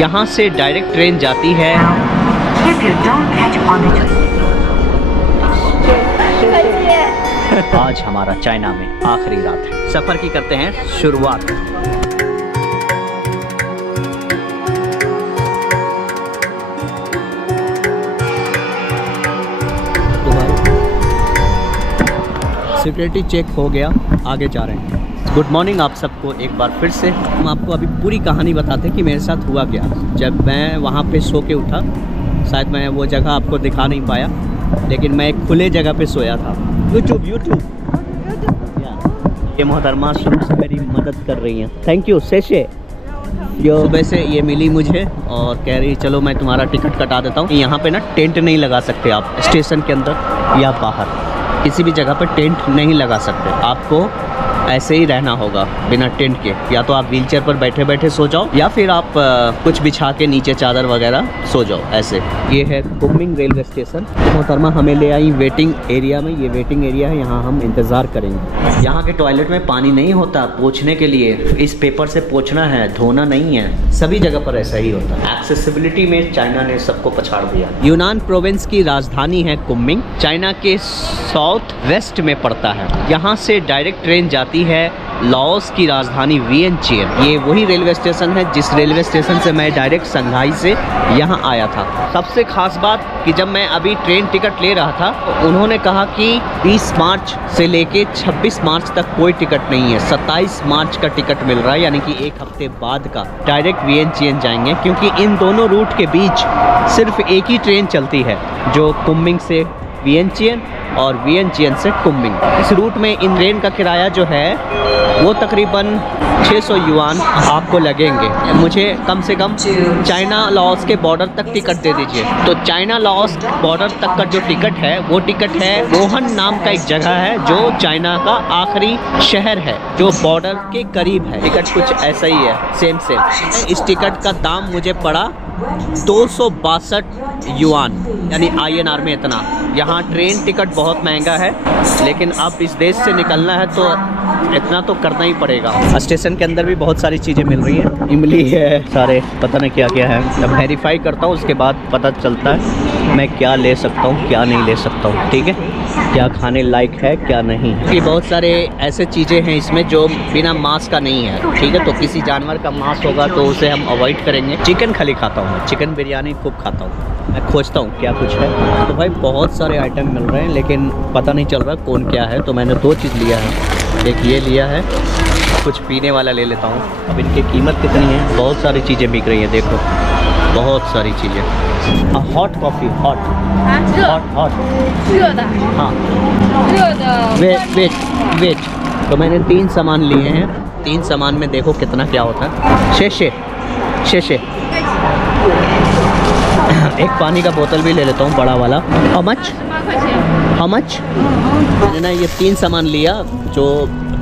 यहाँ से direct train जाती है। आज हमारा चाइना में आखिरी रात है, सफ़र की करते हैं शुरुआत। सिक्योरिटी चेक हो गया, आगे जा रहे हैं। गुड मॉर्निंग आप सबको एक बार फिर से। हम आपको अभी पूरी कहानी बताते हैं कि मेरे साथ हुआ क्या। जब मैं वहाँ पे सो के उठा, शायद मैं वो जगह आपको दिखा नहीं पाया, लेकिन मैं एक खुले जगह पे सोया था। यूट्यूब ये मोहतरमा शुरू से मेरी मदद कर रही हैं, थैंक यू शेषे। सुबह से ये मिली मुझे और कह रही चलो मैं तुम्हारा टिकट कटा देता हूँ। यहाँ पे ना टेंट नहीं लगा सकते आप, स्टेशन के अंदर या बाहर किसी भी जगह पर टेंट नहीं लगा सकते। आपको ऐसे ही रहना होगा बिना टेंट के। या तो आप व्हीलचेयर पर बैठे बैठे सो जाओ या फिर आप कुछ बिछा के नीचे चादर वगैरह सो जाओ ऐसे। ये है कुनमिंग रेलवे स्टेशन। मोहतरमा हमें ले आई वेटिंग एरिया में। ये वेटिंग एरिया है, यहाँ हम इंतज़ार करेंगे। यहाँ के टॉयलेट में पानी नहीं होता पोंछने के लिए, इस पेपर से पोंछना है, धोना नहीं है। सभी जगह पर ऐसा ही होता है। एक्सेसिबिलिटी में चाइना ने सबको पछाड़ दिया। यूनान प्रोविंस की राजधानी है कुनमिंग, चाइना के साउथ वेस्ट में पड़ता है। यहाँ से डायरेक्ट ट्रेन जाती है लाओस की राजधानी वियनचियन। ये वही रेलवे स्टेशन है जिस रेलवे स्टेशन से मैं डायरेक्ट संघाई से यहाँ आया था। सबसे खास बात कि जब मैं अभी ट्रेन टिकट ले रहा था तो उन्होंने कहा कि 20 मार्च से लेके 26 मार्च तक कोई टिकट नहीं है। 27 मार्च का टिकट मिल रहा है, यानी कि एक हफ्ते बाद का डायरेक्ट वियनचियन जाएंगे, क्योंकि इन दोनों रूट के बीच सिर्फ एक ही ट्रेन चलती है जो कुनमिंग से वियनचियन और वियनचियन से कुनमिंग। इस रूट में इन ट्रेन का किराया जो है वो तकरीबन 600 युआन आपको लगेंगे। मुझे कम से कम चाइना लाओस के बॉर्डर तक टिकट दे दीजिए। तो चाइना लाओस बॉर्डर तक का जो टिकट है वो टिकट है वुहान नाम का एक जगह है जो चाइना का आखिरी शहर है जो बॉर्डर के करीब है। टिकट कुछ ऐसा ही है, सेम। इस टिकट का दाम मुझे पड़ा 262 युआन, यानी INR में इतना। यहाँ ट्रेन टिकट बहुत महंगा है, लेकिन अब इस देश से निकलना है तो इतना तो करना ही पड़ेगा। स्टेशन के अंदर भी बहुत सारी चीज़ें मिल रही हैं, इमली है, सारे पता नहीं क्या क्या है। अब वेरीफाई करता हूँ, उसके बाद पता चलता है मैं क्या ले सकता हूँ क्या नहीं ले सकता हूँ। ठीक है, क्या खाने लायक है क्या नहीं। ये बहुत सारे ऐसे चीज़ें हैं इसमें जो बिना मांस का नहीं है। ठीक है, तो किसी जानवर का मांस होगा तो उसे हम अवॉइड करेंगे। चिकन खाली खाता हूँ, चिकन बिरयानी खूब खाता हूँ। मैं खोजता हूँ क्या कुछ है। तो भाई बहुत सारे आइटम मिल रहे हैं, लेकिन पता नहीं चल रहा कौन क्या है। तो मैंने 2 चीज़ लिया है, एक ये लिया है, कुछ पीने वाला ले लेता हूँ। अब इनकी कीमत कितनी है? बहुत सारी चीज़ें बिक रही हैं, देखो बहुत सारी चीज़ें। Hot coffee, hot. हाँ, वेट। तो मैंने 3 सामान लिए हैं। 3 सामान में देखो कितना क्या होता है। शेषे एक पानी का बोतल भी ले लेता हूँ, बड़ा वाला। How much? मैंने ना ये 3 सामान लिया जो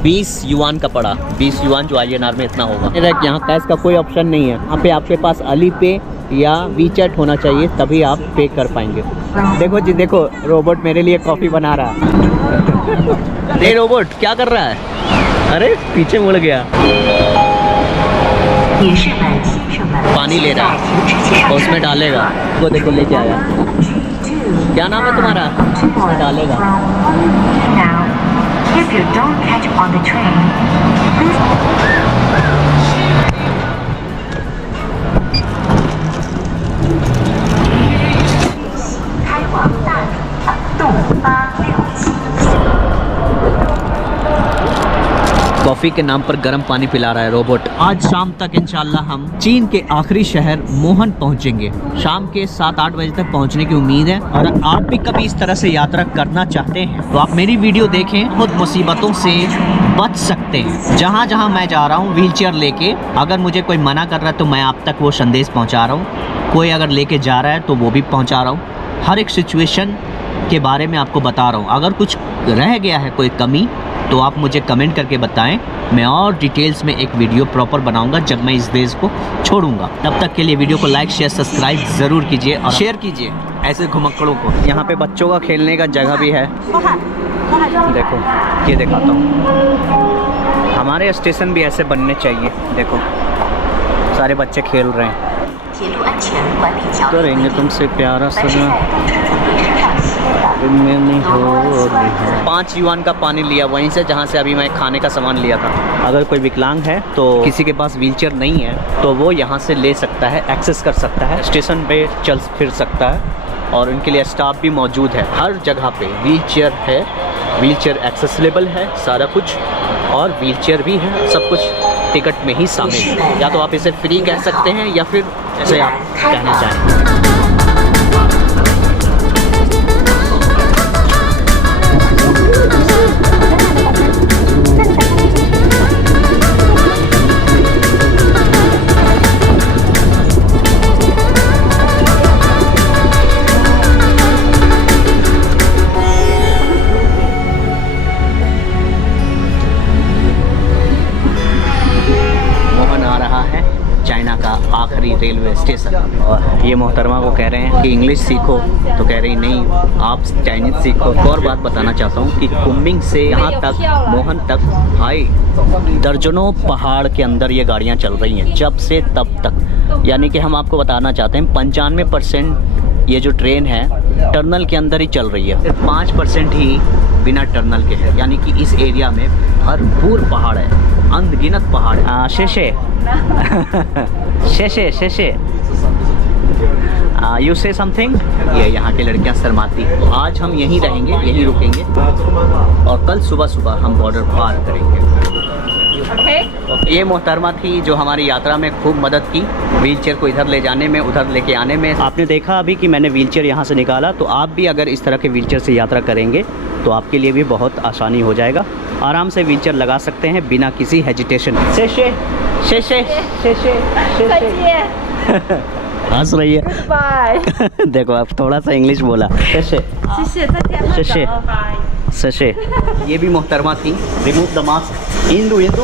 20 युआन का पड़ा। 20 युआन जो INR में इतना होगा। यहाँ कैश का कोई ऑप्शन नहीं है। यहाँ पे आपके पास अली पे या वीचैट होना चाहिए, तभी आप पे कर पाएंगे। देखो जी, देखो रोबोट मेरे लिए कॉफ़ी बना रहा है। ये रोबोट क्या कर रहा है? अरे पीछे मुड़ गया। पानी ले रहा है और उसमें डालेगा। वो देखो लेके आया। क्या नाम है तुम्हारा? उसमें डालेगा। कॉफ़ी के नाम पर गर्म पानी पिला रहा है रोबोट। आज शाम तक इंशाल्लाह हम चीन के आखिरी शहर वुहान पहुंचेंगे। शाम के 7-8 बजे तक पहुंचने की उम्मीद है। और आप भी कभी इस तरह से यात्रा करना चाहते हैं तो आप मेरी वीडियो देखें, बहुत मुसीबतों से बच सकते हैं। जहां जहां मैं जा रहा हूं व्हीलचेयर लेके, अगर मुझे कोई मना कर रहा है तो मैं आप तक वो संदेश पहुँचा रहा हूँ। कोई अगर लेके जा रहा है तो वो भी पहुँचा रहा हूँ। हर एक सिचुएशन के बारे में आपको बता रहा हूँ। अगर कुछ रह गया है, कोई कमी, तो आप मुझे कमेंट करके बताएं। मैं और डिटेल्स में एक वीडियो प्रॉपर बनाऊंगा जब मैं इस देश को छोड़ूंगा। तब तक के लिए वीडियो को लाइक शेयर सब्सक्राइब ज़रूर कीजिए और शेयर कीजिए ऐसे घुमक्कड़ों को। यहाँ पे बच्चों का खेलने का जगह भी है। देखो ये दिखाता हूँ। हमारे स्टेशन भी ऐसे बनने चाहिए। देखो सारे बच्चे खेल रहे हैं। करेंगे तुमसे प्यारा सजा में नहीं हो। 5 युआन का पानी लिया वहीं से जहाँ से अभी मैं खाने का सामान लिया था। अगर कोई विकलांग है तो किसी के पास व्हीलचेयर नहीं है तो वो यहाँ से ले सकता है, एक्सेस कर सकता है, स्टेशन पे चल फिर सकता है और उनके लिए स्टाफ भी मौजूद है। हर जगह पे व्हीलचेयर है, व्हीलचेयर एक्सेसिबल है सारा कुछ, और व्हीलचेयर भी है, सब कुछ टिकट में ही शामिल है। या तो आप इसे फ्री कह सकते हैं या फिर जैसे आप कहना चाहें। आखिरी रेलवे स्टेशन, और ये मोहतरमा को कह रहे हैं कि इंग्लिश सीखो, तो कह रही नहीं आप चाइनीज़ सीखो। और बात बताना चाहता हूँ कि कुनमिंग से यहाँ तक मोहन तक भाई दर्जनों पहाड़ के अंदर ये गाड़ियाँ चल रही हैं जब से तब तक। यानी कि हम आपको बताना चाहते हैं 95% ये जो ट्रेन है टनल के अंदर ही चल रही है, सिर्फ 5% ही बिना टनल के है। यानी कि इस एरिया में भरपूर पहाड़ है, अनगिनत पहाड़ है। शेषे शेषे शेषे यू से समथिंग। ये यहाँ की लड़कियाँ शर्माती हैं। तो आज हम यहीं रहेंगे, यहीं रुकेंगे और कल सुबह सुबह हम बॉर्डर पार करेंगे। ये मोहतरमा थी जो हमारी यात्रा में खूब मदद की, व्हीलचेयर को इधर ले जाने में, उधर लेके आने में। आपने देखा अभी कि मैंने व्हीलचेयर यहाँ से निकाला, तो आप भी अगर इस तरह के व्हीलचेयर से यात्रा करेंगे तो आपके लिए भी बहुत आसानी हो जाएगा। आराम से व्हीलचेयर लगा सकते हैं बिना किसी हेजिटेशन। शेषे शेषे शेषे शेषे हंस रही है। देखो आप थोड़ा सा इंग्लिश बोला। शेषे शेषे शेषे। ये भी मोहतरमा थी। Remove the mask. Indu Indu.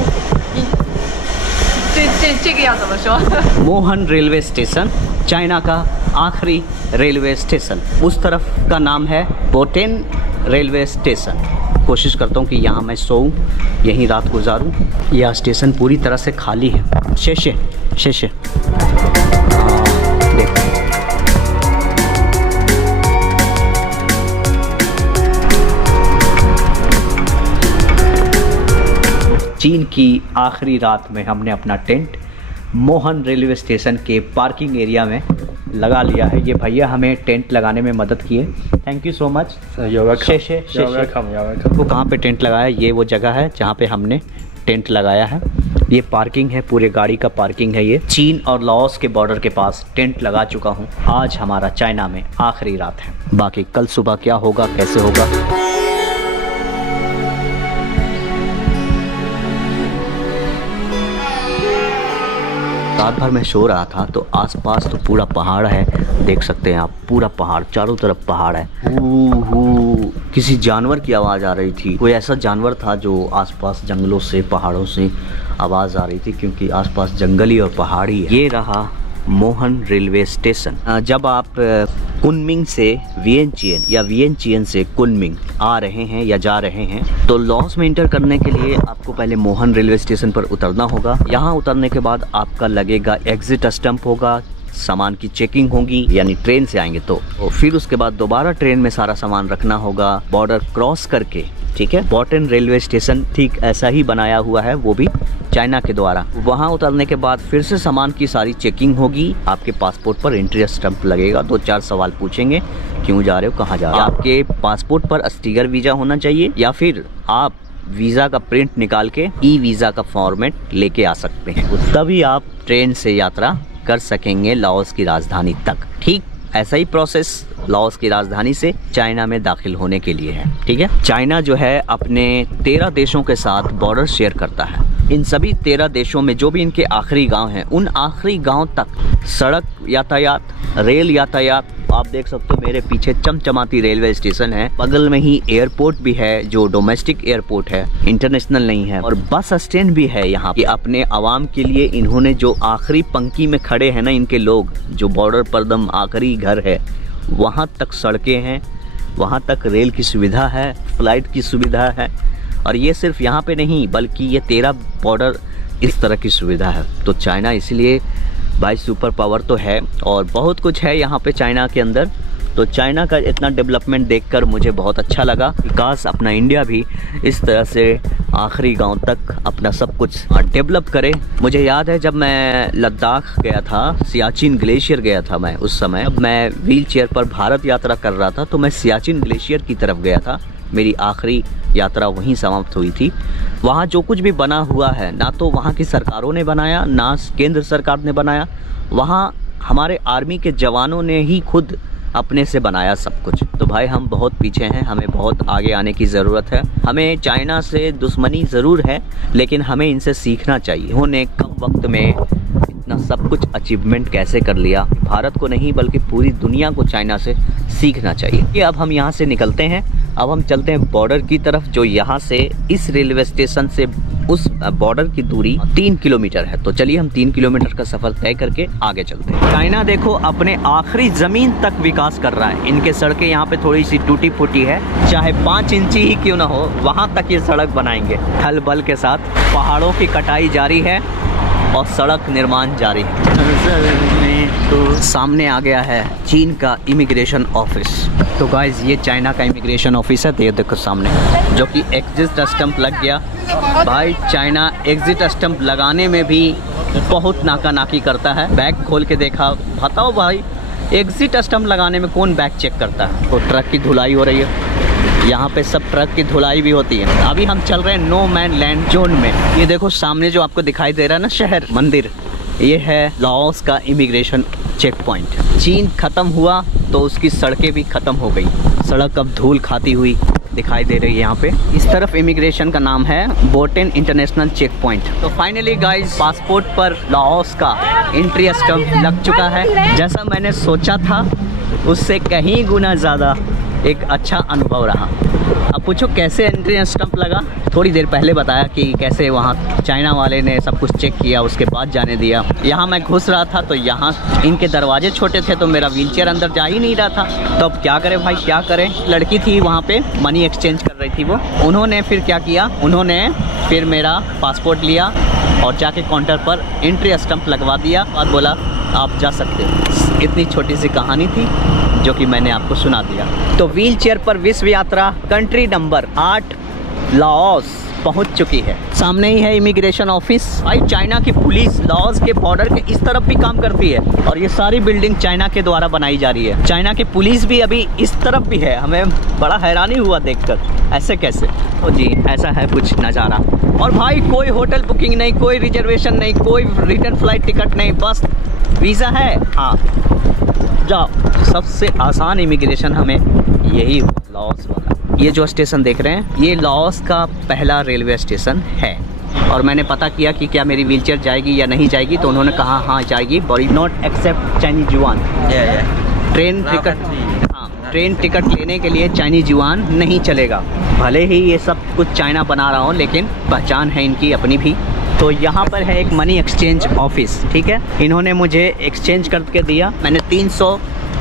Mohan railway station China का आखिरी रेलवे स्टेशन। उस तरफ का नाम है बोटेन रेलवे स्टेशन। कोशिश करता हूँ कि यहाँ मैं सोऊं, यहीं रात गुजारूं। यह स्टेशन पूरी तरह से खाली है। शेषे शेषे देखो। चीन की आखिरी रात में हमने अपना टेंट मोहन रेलवे स्टेशन के पार्किंग एरिया में लगा लिया है। ये भैया हमें टेंट लगाने में मदद किए, थैंक यू सो मच। वो कहाँ पे टेंट लगाया? ये वो जगह है जहाँ पे हमने टेंट लगाया है। ये पार्किंग है, पूरे गाड़ी का पार्किंग है। ये चीन और लाओस के बॉर्डर के पास टेंट लगा चुका हूँ। आज हमारा चाइना में आखिरी रात है, बाकी कल सुबह क्या होगा कैसे होगा। रात भर मैं सो रहा था तो आसपास तो पूरा पहाड़ है, देख सकते हैं आप, पूरा पहाड़, चारों तरफ पहाड़ है। किसी जानवर की आवाज़ आ रही थी, कोई ऐसा जानवर था जो आसपास जंगलों से, पहाड़ों से आवाज़ आ रही थी, क्योंकि आसपास जंगली और पहाड़ी है। ये रहा मोहन रेलवे स्टेशन। जब आप कुनमिंग से वियनचियन या वियनचियन से कुनमिंग आ रहे हैं या जा रहे हैं तो लॉस में इंटर करने के लिए आपको पहले मोहन रेलवे स्टेशन पर उतरना होगा। यहाँ उतरने के बाद आपका लगेगा एग्जिट स्टंप होगा, सामान की चेकिंग होगी, यानी ट्रेन से आएंगे तो फिर उसके बाद दोबारा ट्रेन में सारा सामान रखना होगा बॉर्डर क्रॉस करके। ठीक है, बोटेन रेलवे स्टेशन ठीक ऐसा ही बनाया हुआ है, वो भी चाइना के द्वारा। वहाँ उतरने के बाद फिर से सामान की सारी चेकिंग होगी, आपके पासपोर्ट पर एंट्री स्टंप लगेगा, 2-4 सवाल पूछेंगे, क्यों जा रहे हो, कहाँ जा रहे हो। आपके पासपोर्ट पर स्टिकर वीज़ा होना चाहिए या फिर आप वीज़ा का प्रिंट निकाल के ई वीज़ा का फॉर्मेट लेके आ सकते हैं, तभी आप ट्रेन से यात्रा कर सकेंगे लाओस की राजधानी तक। ठीक ऐसा ही प्रोसेस लाओस की राजधानी से चाइना में दाखिल होने के लिए है। ठीक है, चाइना जो है अपने 13 देशों के साथ बॉर्डर शेयर करता है। इन सभी 13 देशों में जो भी इनके आखिरी गांव हैं, उन आखिरी गांव तक सड़क यातायात, रेल यातायात, आप देख सकते हो मेरे पीछे चमचमाती रेलवे स्टेशन है, बगल में ही एयरपोर्ट भी है जो डोमेस्टिक एयरपोर्ट है, इंटरनेशनल नहीं है, और बस स्टैंड भी है यहाँ पे। अपने आवाम के लिए इन्होंने जो आखिरी पंक्ति में खड़े हैं ना इनके लोग, जो बॉर्डर पर दम आखिरी घर है, वहाँ तक सड़कें हैं, वहाँ तक रेल की सुविधा है, फ्लाइट की सुविधा है। और ये सिर्फ यहाँ पे नहीं बल्कि ये 13 बॉर्डर इस तरह की सुविधा है। तो चाइना इसलिए भाई सुपर पावर तो है और बहुत कुछ है यहाँ पे चाइना के अंदर। तो चाइना का इतना डेवलपमेंट देखकर मुझे बहुत अच्छा लगा। काश अपना इंडिया भी इस तरह से आखिरी गांव तक अपना सब कुछ डेवलप करे। मुझे याद है जब मैं लद्दाख गया था, सियाचिन ग्लेशियर गया था मैं उस समय। अब मैं व्हील चेयर पर भारत यात्रा कर रहा था तो मैं सियाचिन ग्लेशियर की तरफ गया था। मेरी आखिरी यात्रा वहीं समाप्त हुई थी। वहाँ जो कुछ भी बना हुआ है ना तो वहाँ की सरकारों ने बनाया ना केंद्र सरकार ने बनाया, वहाँ हमारे आर्मी के जवानों ने ही खुद अपने से बनाया सब कुछ। तो भाई हम बहुत पीछे हैं, हमें बहुत आगे आने की ज़रूरत है। हमें चाइना से दुश्मनी ज़रूर है लेकिन हमें इनसे सीखना चाहिए। उन्होंने कम वक्त में इतना सब कुछ अचीवमेंट कैसे कर लिया, भारत को नहीं बल्कि पूरी दुनिया को चाइना से सीखना चाहिए। कि अब हम यहाँ से निकलते हैं, अब हम चलते हैं बॉर्डर की तरफ, जो यहाँ से इस रेलवे स्टेशन से उस बॉर्डर की दूरी 3 किलोमीटर है। तो चलिए हम 3 किलोमीटर का सफ़र तय करके आगे चलते हैं। चाइना देखो अपने आखिरी ज़मीन तक विकास कर रहा है। इनके सड़कें यहाँ पे थोड़ी सी टूटी फूटी है, चाहे 5 इंची ही क्यों ना हो वहाँ तक ये सड़क बनाएंगे हल बल के साथ। पहाड़ों की कटाई जारी है और सड़क निर्माण जारी है। तो सामने आ गया है चीन का इमिग्रेशन ऑफिस। तो गाइज ये चाइना का इमिग्रेशन ऑफिस है, ये देखो सामने, जो कि एग्जिट स्टंप लग गया। भाई चाइना एग्जिट स्टंप लगाने में भी बहुत नाका नाकी करता है। बैग खोल के देखा, बताओ भाई एग्जिट स्टंप लगाने में कौन बैग चेक करता है। तो ट्रक की धुलाई हो रही है, यहाँ पे सब ट्रक की धुलाई भी होती है। अभी हम चल रहे हैं नो मैन लैंड जोन में। ये देखो सामने जो आपको दिखाई दे रहा है ना शहर मंदिर, ये है लाओस का इमिग्रेशन चेक पॉइंट। चीन खत्म हुआ तो उसकी सड़कें भी खत्म हो गई। सड़क अब धूल खाती हुई दिखाई दे रही है यहाँ पे। इस तरफ इमिग्रेशन का नाम है बोटेन इंटरनेशनल चेक पॉइंट। तो फाइनली गाइस पासपोर्ट पर लाओस का एंट्री स्टंप लग चुका है। जैसा मैंने सोचा था उससे कहीं गुना ज़्यादा एक अच्छा अनुभव रहा। अब पूछो कैसे एंट्री स्टंप लगा। थोड़ी देर पहले बताया कि कैसे वहाँ चाइना वाले ने सब कुछ चेक किया, उसके बाद जाने दिया। यहाँ मैं घुस रहा था तो यहाँ इनके दरवाजे छोटे थे तो मेरा व्हीलचेयर अंदर जा ही नहीं रहा था। तो अब क्या करें भाई, क्या करें। लड़की थी वहाँ पे, मनी एक्सचेंज कर रही थी वो। उन्होंने फिर क्या किया, उन्होंने फिर मेरा पासपोर्ट लिया और जाके काउंटर पर एंट्री स्टंप लगवा दिया और बोला आप जा सकते हो। इतनी छोटी सी कहानी थी जो कि मैंने आपको सुना दिया। तो व्हील चेयर पर विश्व यात्रा कंट्री नंबर 8 लाओस पहुंच चुकी है। सामने ही है इमिग्रेशन ऑफिस। भाई चाइना की पुलिस लाओस के बॉर्डर के इस तरफ भी काम करती है और ये सारी बिल्डिंग चाइना के द्वारा बनाई जा रही है। चाइना की पुलिस भी अभी इस तरफ भी है। हमें बड़ा हैरानी हुआ देखकर, ऐसे कैसे। तो जी ऐसा है कुछ नज़ारा। और भाई कोई होटल बुकिंग नहीं, कोई रिजर्वेशन नहीं, कोई रिटर्न फ्लाइट टिकट नहीं, बस वीज़ा है, हाँ जाओ। सबसे आसान इमिग्रेशन हमें यही लाओस वाला। ये जो स्टेशन देख रहे हैं ये लाओस का पहला रेलवे स्टेशन है। और मैंने पता किया कि क्या मेरी व्हीलचेयर जाएगी या नहीं जाएगी, तो उन्होंने कहा हाँ जाएगी, but not except Chinese yuan. Train ticket, हाँ ट्रेन टिकट लेने के लिए चाइनीज युआन नहीं चलेगा। भले ही ये सब कुछ चाइना बना रहा हूँ लेकिन पहचान है इनकी अपनी भी। तो यहाँ पर है एक मनी एक्सचेंज ऑफिस, ठीक है। इन्होंने मुझे एक्सचेंज करके दिया। मैंने 300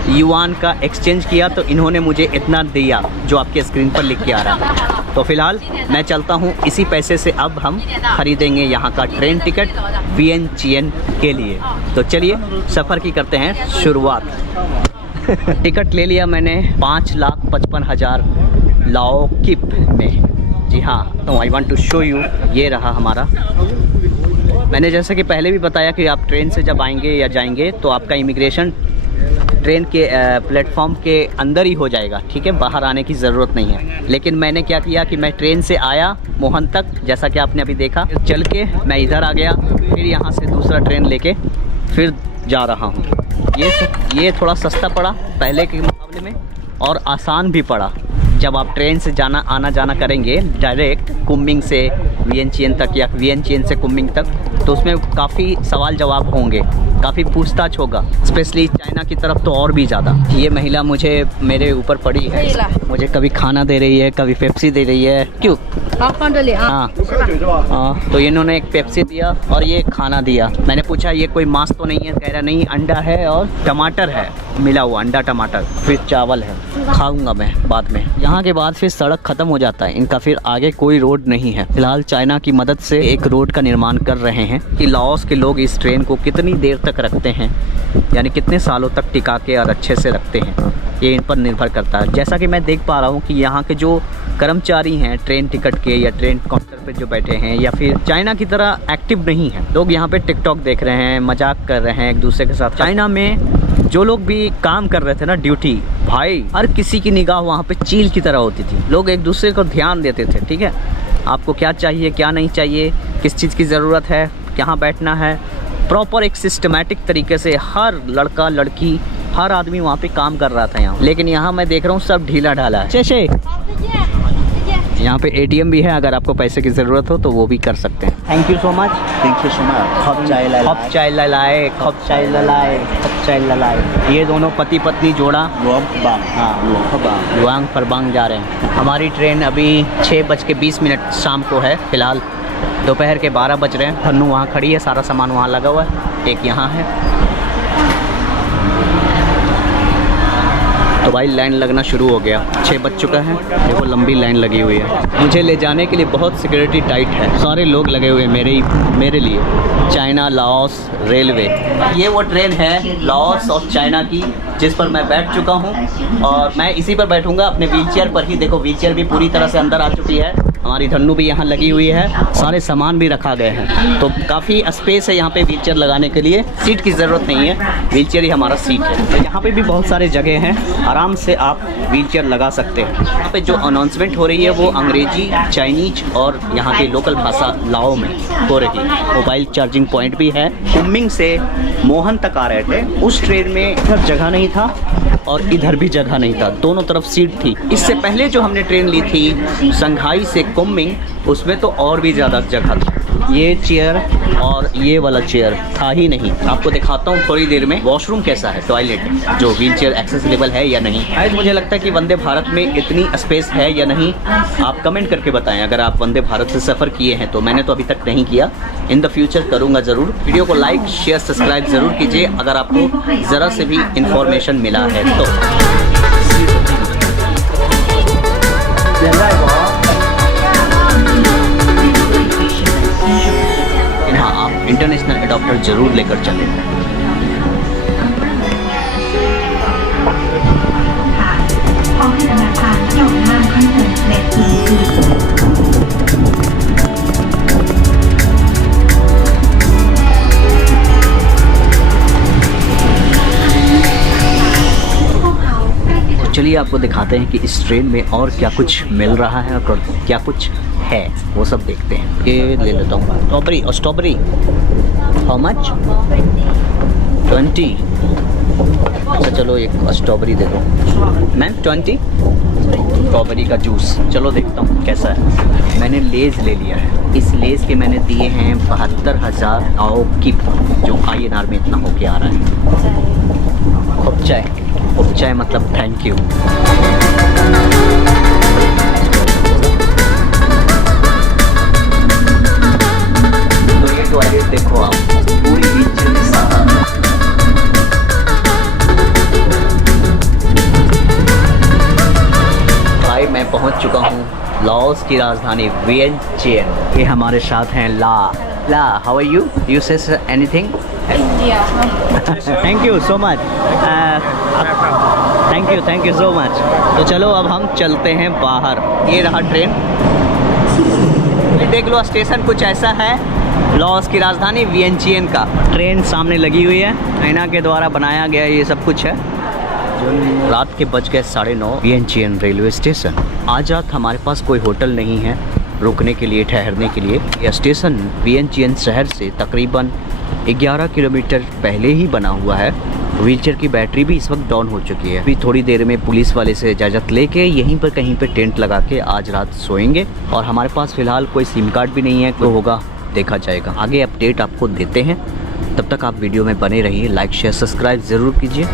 युआन का एक्सचेंज किया तो इन्होंने मुझे इतना दिया जो आपके स्क्रीन पर लिख के आ रहा है। तो फिलहाल मैं चलता हूँ, इसी पैसे से अब हम खरीदेंगे यहाँ का ट्रेन टिकट वियनचियन के लिए। तो चलिए सफ़र की करते हैं शुरुआत। टिकट ले लिया मैंने 5,55,000 लाओ किप में। जी हाँ, तो I want to show you, ये रहा हमारा। मैंने जैसे कि पहले भी बताया कि आप ट्रेन से जब आएंगे या जाएंगे तो आपका इमिग्रेशन ट्रेन के प्लेटफॉर्म के अंदर ही हो जाएगा, ठीक है, बाहर आने की ज़रूरत नहीं है। लेकिन मैंने क्या किया कि मैं ट्रेन से आया मोहन तक, जैसा कि आपने अभी देखा, चल के मैं इधर आ गया, फिर यहाँ से दूसरा ट्रेन लेके फिर जा रहा हूँ। ये थोड़ा सस्ता पड़ा पहले के मुकाबले में और आसान भी पड़ा। जब आप ट्रेन से आना जाना करेंगे डायरेक्ट कुंमिंग से वियनचियन तक या वियनचियन से कुंमिंग तक, तो उसमें काफ़ी सवाल जवाब होंगे, काफ़ी पूछताछ होगा, स्पेशली चाइना की तरफ तो और भी ज़्यादा। ये महिला मेरे ऊपर पड़ी है, मुझे कभी खाना दे रही है, कभी पेप्सी दे रही है। क्यों पॉपकॉर्न तो ले हाँ हाँ, तो इन्होंने एक पेप्सी दिया और ये खाना दिया। मैंने पूछा ये कोई मांस तो नहीं है, कह रहा नहीं, अंडा है और टमाटर है मिला हुआ, अंडा टमाटर, फिर चावल है, खाऊंगा मैं बाद में। यहाँ के बाद फिर सड़क खत्म हो जाता है इनका, फिर आगे कोई रोड नहीं है। फिलहाल चाइना की मदद से एक रोड का निर्माण कर रहे हैं कि लाओस के लोग इस ट्रेन को कितनी देर तक रखते हैं, यानी कितने सालों तक टिका के और अच्छे से रखते हैं, ये इन पर निर्भर करता है। जैसा कि मैं देख पा रहा हूँ कि यहाँ के जो कर्मचारी हैं ट्रेन टिकट के या ट्रेन काउंटर पे जो बैठे हैं, या फिर चाइना की तरह एक्टिव नहीं हैं लोग। यहाँ पे टिकटॉक देख रहे हैं, मजाक कर रहे हैं एक दूसरे के साथ। चाइना में जो लोग भी काम कर रहे थे ना ड्यूटी, भाई हर किसी की निगाह वहाँ पे चील की तरह होती थी। लोग एक दूसरे को ध्यान देते थे, ठीक है, आपको क्या चाहिए क्या नहीं चाहिए, किस चीज़ की ज़रूरत है, कहाँ बैठना है, प्रॉपर एक सिस्टमेटिक तरीके से हर लड़का लड़की हर आदमी वहाँ पे काम कर रहा था यहाँ। लेकिन यहाँ मैं देख रहा हूँ सब ढीला ढाला है। शेषे यहाँ पे ATM भी है, अगर आपको पैसे की ज़रूरत हो तो वो भी कर सकते हैं। Thank you so much. Thank you so much. खप चाय लाए, खप चाय ललाए, खप चाय ललाए, खप चाय ललाए। ये दोनों पति पत्नी जोड़ा लुआंग फरबांग जा रहे हैं। हमारी ट्रेन अभी 6:20 शाम को है। फिलहाल दोपहर के 12 बज रहे हैं। धन्नू वहाँ खड़ी है, सारा सामान वहाँ लगा हुआ है, एक यहाँ है। तो भाई लाइन लगना शुरू हो गया, 6 बज चुका है, देखो लंबी लाइन लगी हुई है। मुझे ले जाने के लिए बहुत सिक्योरिटी टाइट है, सारे लोग लगे हुए हैं मेरे लिए। चाइना लाओस रेलवे, ये वो ट्रेन है लाओस और चाइना की जिस पर मैं बैठ चुका हूँ और मैं इसी पर बैठूंगा, अपने व्हीलचेयर पर ही। देखो व्हीलचेयर भी पूरी तरह से अंदर आ चुकी है, हमारी धन्नू भी यहाँ लगी हुई है, सारे सामान भी रखा गए हैं। तो काफ़ी स्पेस है यहाँ पे व्हीलचेयर लगाने के लिए, सीट की ज़रूरत नहीं है, व्हीलचेयर ही हमारा सीट है। तो यहाँ पे भी बहुत सारे जगह हैं, आराम से आप व्हीलचेयर लगा सकते हैं। यहाँ पे जो अनाउंसमेंट हो रही है वो अंग्रेजी, चाइनीज और यहाँ की लोकल भाषा लाओ में हो रही है। मोबाइल चार्जिंग पॉइंट भी है। कुमिंग से मोहन तक आ रहे थे, उस ट्रेन में इधर जगह नहीं था और इधर भी जगह नहीं था, दोनों तरफ सीट थी। इससे पहले जो हमने ट्रेन ली थी संघाई से कुमिंग, उसमें तो और भी ज़्यादा जगह थी। ये चेयर और ये वाला चेयर था ही नहीं। आपको दिखाता हूँ थोड़ी देर में वॉशरूम कैसा है, टॉयलेट जो व्हीलचेयर एक्सेसिबल है या नहीं। शायद मुझे लगता है कि वंदे भारत में इतनी स्पेस है या नहीं, आप कमेंट करके बताएं। अगर आप वंदे भारत से सफ़र किए हैं तो, मैंने तो अभी तक नहीं किया, इन द फ्यूचर करूँगा ज़रूर। वीडियो को लाइक शेयर सब्सक्राइब ज़रूर कीजिए अगर आपको ज़रा से भी इंफॉर्मेशन मिला है तो। हाँ, आप इंटरनेशनल एडाप्टर जरूर लेकर चलें। चलिए आपको दिखाते हैं कि इस ट्रेन में और क्या कुछ मिल रहा है और क्या कुछ है, वो सब देखते हैं। ये ले लेता हूँ स्ट्रॉबेरी, और स्ट्रॉबेरी हाउ मच? 20। अच्छा चलो एक स्ट्रॉबेरी दे दो मैम, 20 स्ट्रॉबेरी का जूस। चलो देखता हूँ कैसा है। मैंने लेज़ ले लिया है, इस लेज़ के मैंने दिए हैं 72,000 आओ की, जो INR में इतना होके आ रहा है। खूब चाय मतलब थैंक यू। तो ये टॉयलेट देखो आप, पूरी बीच में साफ। भाई मैं पहुंच चुका हूँ लाओस की राजधानी वियनचियन। ये हमारे साथ हैं ला। How are you? You say anything? Thank you so much, thank you so much. तो चलो अब हम चलते हैं बाहर। ये रहा ट्रेन, देख लो स्टेशन कुछ ऐसा है लाओस की राजधानी वियनचियन का। ट्रेन सामने लगी हुई है, चाइना के द्वारा बनाया गया ये सब कुछ है। रात के बज गए 9:30। वियनचियन रेलवे स्टेशन। आज रात हमारे पास कोई होटल नहीं है रुकने के लिए, ठहरने के लिए। यह स्टेशन वियनचियन शहर से तकरीबन 11 किलोमीटर पहले ही बना हुआ है। व्हीलचेयर की बैटरी भी इस वक्त डाउन हो चुकी है। अभी थोड़ी देर में पुलिस वाले से इजाज़त लेके यहीं पर कहीं पे टेंट लगा के आज रात सोएंगे। और हमारे पास फ़िलहाल कोई सिम कार्ड भी नहीं है, तो होगा देखा जाएगा। आगे अपडेट आपको देते हैं, तब तक आप वीडियो में बने रहिए। लाइक शेयर सब्सक्राइब ज़रूर कीजिए।